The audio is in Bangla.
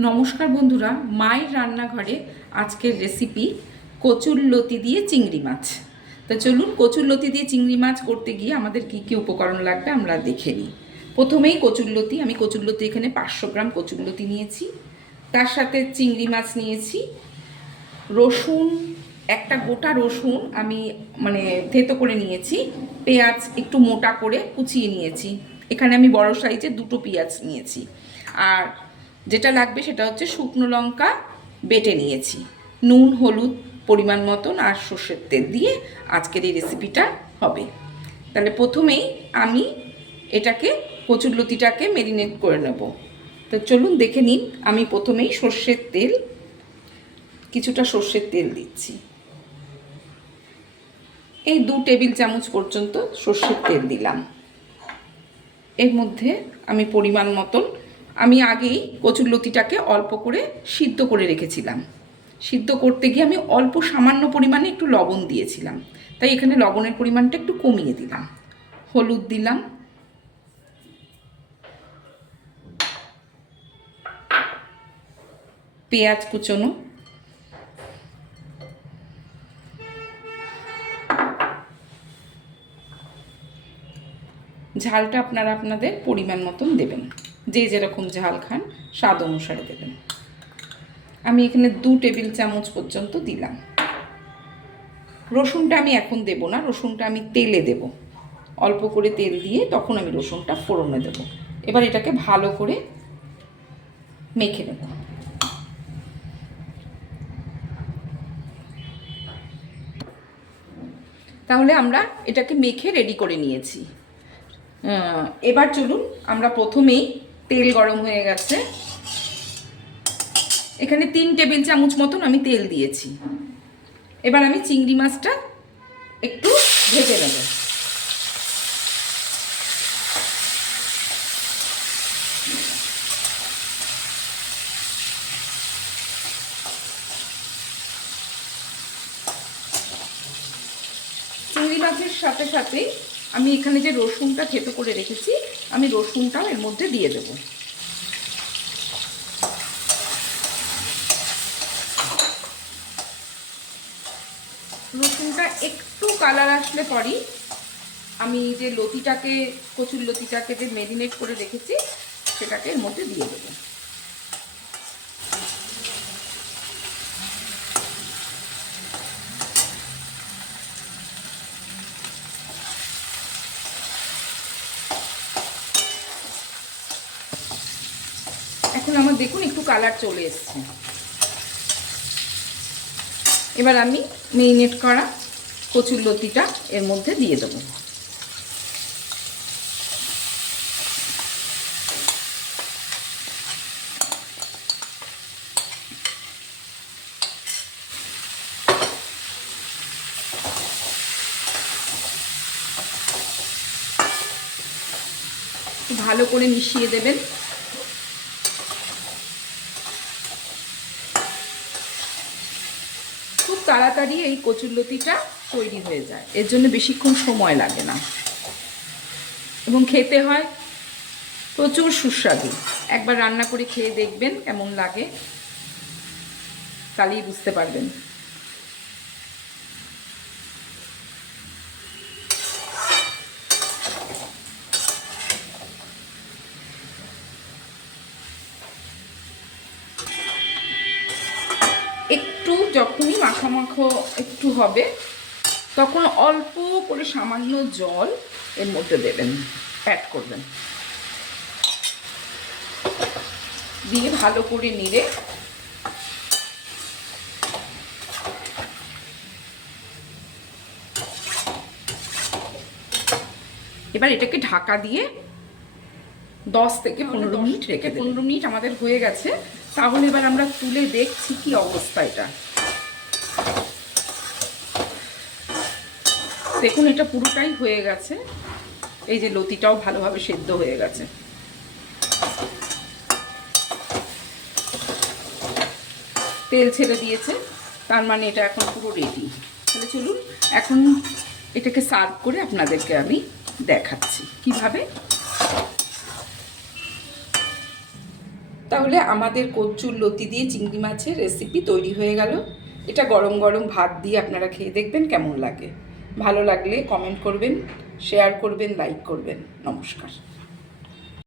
নমস্কার বন্ধুরা, মায়ের রান্নাঘরে আজকের রেসিপি কচুরলতি দিয়ে চিংড়ি মাছ। তো চলুন, কচুরলতি দিয়ে চিংড়ি মাছ করতে গিয়ে আমাদের কী কী উপকরণ লাগবে আমরা দেখে নিই। প্রথমেই কচুরলতি, আমি কচুরলতি এখানে 500 গ্রাম কচুরলতি নিয়েছি, তার সাথে চিংড়ি মাছ নিয়েছি, রসুন, একটা গোটা রসুন আমি থেতো করে নিয়েছি, পেঁয়াজ একটু মোটা করে কুচিয়ে নিয়েছি, এখানে আমি বড় সাইজের 2টো পেঁয়াজ নিয়েছি, আর যেটা লাগবে সেটা হচ্ছে শুকনো লঙ্কা বেটে নিয়েছি, নুন হলুদ পরিমাণ মতন আর সর্ষের তেল দিয়ে আজকের এই রেসিপিটা হবে। তাহলে প্রথমেই আমি এটাকে কচুরলতিটাকে ম্যারিনেট করে নেব। তো চলুন দেখে নিন। আমি প্রথমেই কিছুটা সর্ষের তেল দিচ্ছি, এই 2 টেবিল চামচ পর্যন্ত সর্ষের তেল দিলাম। এর মধ্যে আমি পরিমাণ মতন, আমি আগেই কচুরলতিটাকে অল্প করে সিদ্ধ করে রেখেছিলাম, সিদ্ধ করতে গিয়ে আমি অল্প সামান্য পরিমাণে একটু লবণ দিয়েছিলাম, তাই এখানে লবণের পরিমাণটা একটু কমিয়ে দিলাম। হলুদ দিলাম, পেঁয়াজ কুচোনো, ঝালটা আপনারা আপনাদের পরিমাণ মতন দেবেন, যে যেরকম ঝাল খান স্বাদ অনুসারে দেবেন। আমি এখানে 2 টেবিল চামচ পর্যন্ত দিলাম। রসুনটা আমি এখন দেব না, রসুনটা আমি তেলে দেব, অল্প করে তেল দিয়ে তখন আমি রসুনটা ফোড়নে দেব। এবার এটাকে ভালো করে মেখে নেব। তাহলে আমরা এটাকে মেখে রেডি করে নিয়েছি। এবার চলুন, আমরা প্রথমেই, তেল গরম হয়ে গেছে, এখানে 3 টেবিল চামচ মতন আমি তেল দিয়েছি। এবার আমি চিংড়ি মাছটা একটু ভেজে নেব। চিংড়ি মাছের সাথে সাথে আমি এখানে যে রসুনটা থেতো করে রেখেছি, আমি রসুনটাও এর মধ্যে দিয়ে দেব। রসুনটা একটু কালার আসলে পরই আমি যে কচুরলতিটাকে যে ম্যারিনেট করে রেখেছি সেটাকে এর মধ্যে দিয়ে দেবো। এখন আমার দেখুন একটু কালার চলে এসছে। এবার আমি ম্যারিনেট করা কচুরলতিটা এর মধ্যে দিয়ে দেবো। ভালো করে মিশিয়ে দেবেন। খুব তাড়াতাড়ি এই কচুরলতিটা তৈরি হয়ে যায়, এর জন্য বেশিক্ষণ সময় লাগে না এবং খেতে হয় প্রচুর সুস্বাদু। একবার রান্না করে খেয়ে দেখবেন কেমন লাগে, তাহলেই বুঝতে পারবেন। একটু যখনই মাখো একটু হবে, তখন অল্প করে সামান্য জল এর মধ্যে দেবেন, অ্যাড করবেন, দিয়ে ভালো করে নেড়ে এবার এটাকে ঢাকা দিয়ে 10 থেকে 15 মিনিট রেখে দেবেন। 15 মিনিট আমাদের হয়ে গেছে, তাহলে এবার আমরা তুলে দেখছি কি অবস্থা। এটা দেখুন, এটা পুরোটাই হয়ে গেছে, এই যে লতিটাও ভালোভাবে সেদ্ধ হয়ে গেছে। তেল ছেড়ে দিয়েছে, তার মানে এটা এখন পুরো রেডি। তাহলে চলুন এখন এটাকে সার্ভ করে আপনাদেরকে আমি দেখাচ্ছি কিভাবে। তাহলে তাহলে আমাদের কচুর লতি দিয়ে চিংড়ি মাছের রেসিপি তৈরি হয়ে গেল। এটা গরম গরম ভাত দিয়ে আপনারা খেয়ে দেখবেন কেমন লাগে। ভালো লাগলে কমেন্ট করবেন, শেয়ার করবেন, লাইক করবেন। নমস্কার।